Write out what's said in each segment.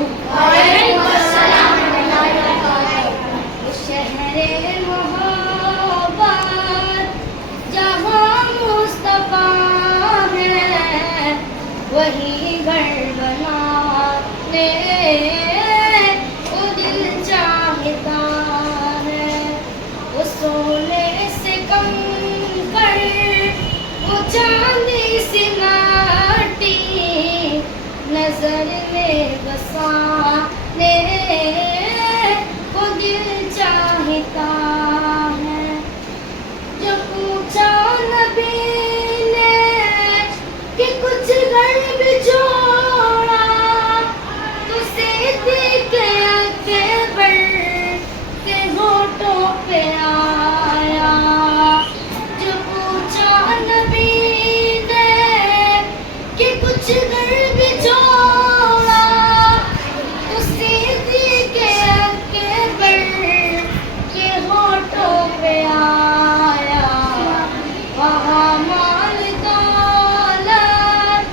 وعلیکم السلام ورحمۃ اللہ وبرکاتہ۔ شہر محبت جہاں مصطفیٰ ہے، وہی گھر بنانے وہ دل چاہتا ہے۔ وہ سونے سے کم کر، وہ چاندی سی مٹی نظر میں بسانے وہ دل چاہتا ہے۔ جو پوچھا نبی نے کہ کچھ گھر بھی جوڑا، تو صدیق اکبر کے ہونٹوں پہ آیا۔ جو پوچھا نبی نے کہ کچھ گھر بھی جوڑا، تو صدیق اکبر کے ہونٹوں پہ آیا۔ وہاں مال دولت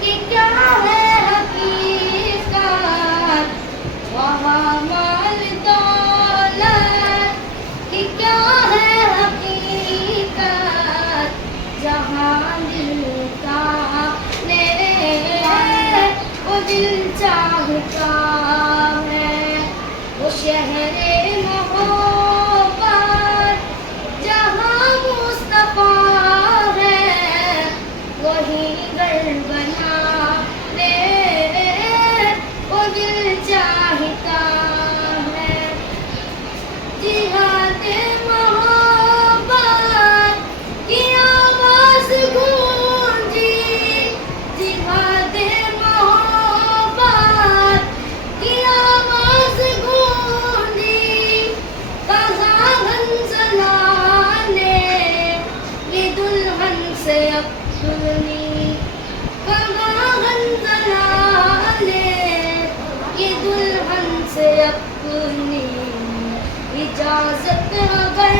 کی کیا ہے حقیقت، وہاں مال دولت کی کیا ہے حقیقت، جہاں دل کا وہ دل چاہتا ہے۔ وہ شہر محبت جہاں مصطفیٰ ہے، وہی گھر بنانے وہ دل چاہتا ہے۔ جہاد محبت کی آواز گونجی، جہاد محبت کی آواز گونجی، کہا حنظلہ نے یہ دلہن سے اپنی، کہا حنظلہ نے یہ دلہن سے اپنی اجازت اگر